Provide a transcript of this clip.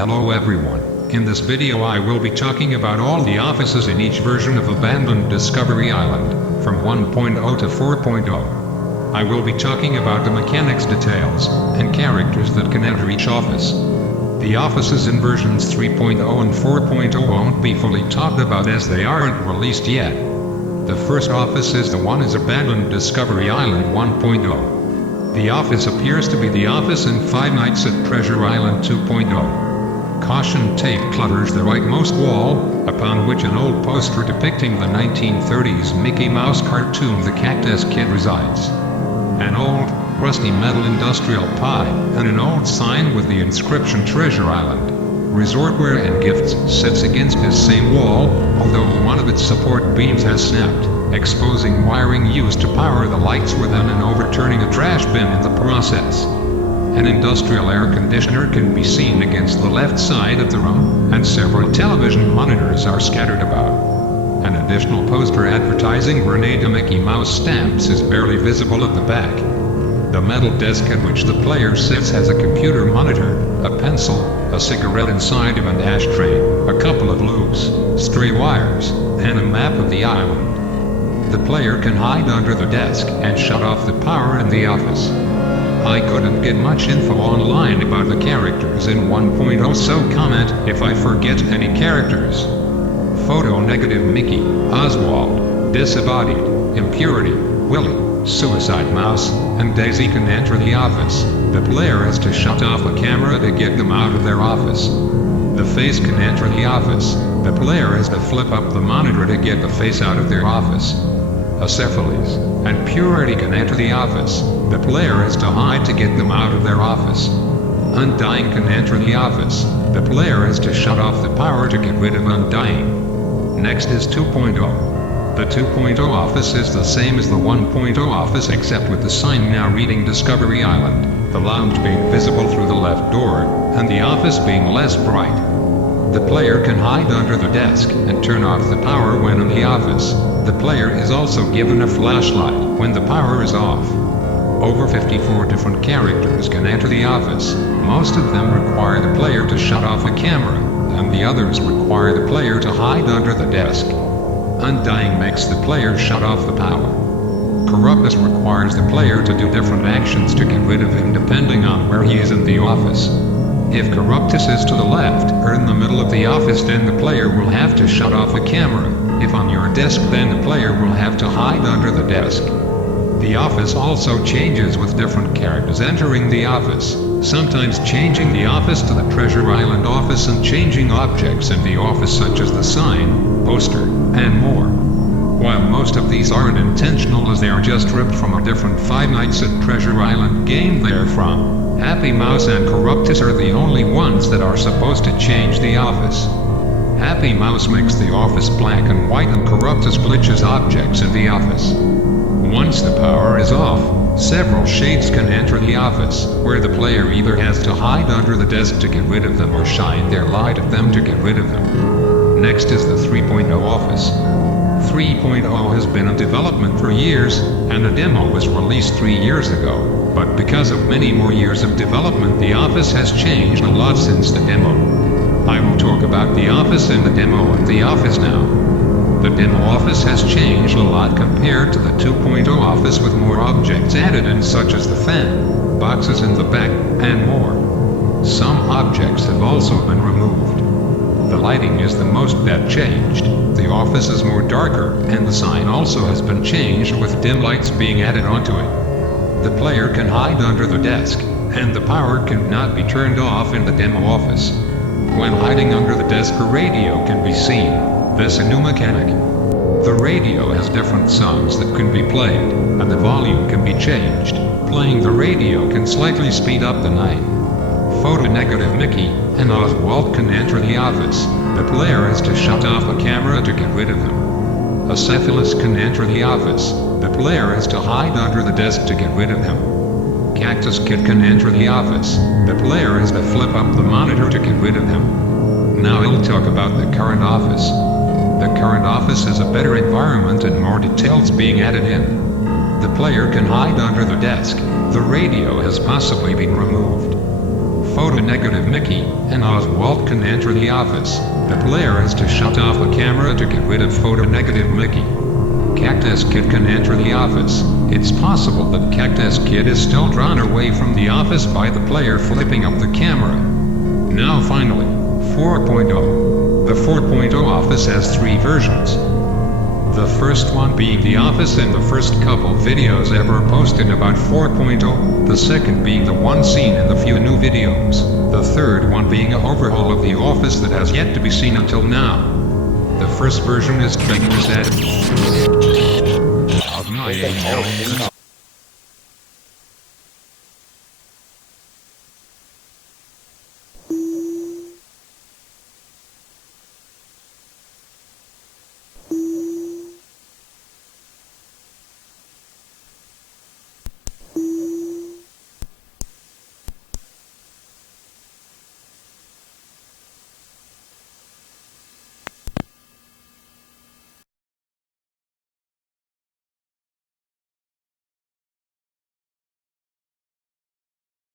Hello everyone. In this video I will be talking about all the offices in each version of Abandoned Discovery Island, from 1.0 to 4.0. I will be talking about the mechanics details, and characters that can enter each office. The offices in versions 3.0 and 4.0 won't be fully talked about as they aren't released yet. The first office is the one is Abandoned Discovery Island 1.0. The office appears to be the office in Five Nights at Treasure Island 2.0. Caution tape clutters the rightmost wall, upon which an old poster depicting the 1930s Mickey Mouse cartoon The Cactus Kid resides. An old, rusty metal industrial pie, and an old sign with the inscription Treasure Island. Resortware and Gifts sits against this same wall, although one of its support beams has snapped, exposing wiring used to power the lights within and overturning a trash bin in the process. An industrial air conditioner can be seen against the left side of the room, and several television monitors are scattered about. An additional poster advertising Grenada Mickey Mouse stamps is barely visible at the back. The metal desk at which the player sits has a computer monitor, a pencil, a cigarette inside of an ashtray, a couple of loose, stray wires, and a map of the island. The player can hide under the desk and shut off the power in the office. I couldn't get much info online about the characters in 1.0, so comment if I forget any characters. Photo Negative Mickey, Oswald, Disembodied, Impurity, Willie, Suicide Mouse, and Daisy can enter the office. The player has to shut off a camera to get them out of their office. The Face can enter the office. The player has to flip up the monitor to get the Face out of their office. Acephalus and Purity can enter the office. The player has to hide to get them out of their office. Undying can enter the office. The player has to shut off the power to get rid of Undying. Next is 2.0. The 2.0 office is the same as the 1.0 office except with the sign now reading Discovery Island, the lounge being visible through the left door, and the office being less bright. The player can hide under the desk and turn off the power when in the office. The player is also given a flashlight when the power is off. Over 54 different characters can enter the office. Most of them require the player to shut off a camera, and the others require the player to hide under the desk. Undying makes the player shut off the power. Corruptus requires the player to do different actions to get rid of him depending on where he is in the office. If Corruptus is to the left or in the middle of the office, then the player will have to shut off a camera. If on your desk, then the player will have to hide under the desk. The office also changes with different characters entering the office, sometimes changing the office to the Treasure Island office and changing objects in the office such as the sign, poster, and more. While most of these aren't intentional as they are just ripped from a different Five Nights at Treasure Island game they're from, Happy Mouse and Corruptus are the only ones that are supposed to change the office. Happy Mouse makes the office black and white and Corruptus glitches objects in the office. Once the power is off, several shades can enter the office, where the player either has to hide under the desk to get rid of them or shine their light at them to get rid of them. Next is the 3.0 office. 3.0 has been in development for years, and a demo was released 3 years ago. But because of many more years of development, the office has changed a lot since the demo. I will talk about the office and the demo of the office now. The demo office has changed a lot compared to the 2.0 office with more objects added in such as the fan, boxes in the back, and more. Some objects have also been removed. The lighting is the most that changed. The office is more darker, and the sign also has been changed with dim lights being added onto it. The player can hide under the desk, and the power cannot be turned off in the demo office. When hiding under the desk, a radio can be seen. This is a new mechanic. The radio has different songs that can be played, and the volume can be changed. Playing the radio can slightly speed up the night. Photo Negative Mickey and Oswald can enter the office. The player has to shut off a camera to get rid of him. Acephalus can enter the office. The player has to hide under the desk to get rid of him. Cactus Kid can enter the office. The player has to flip up the monitor to get rid of him. Now I'll talk about the current office. The current office has a better environment and more details being added in. The player can hide under the desk. The radio has possibly been removed. Photo Negative Mickey and Oswald can enter the office. The player has to shut off the camera to get rid of Photo Negative Mickey. Cactus Kid can enter the office. It's possible that Cactus Kid is still drawn away from the office by the player flipping up the camera. Now finally, 4.0. The 4.0 office has 3 versions. The first one being the office in the first couple videos ever posted about 4.0, the second being the one seen in the few new videos, the third one being an overhaul of the office that has yet to be seen until now. The first version is triggered as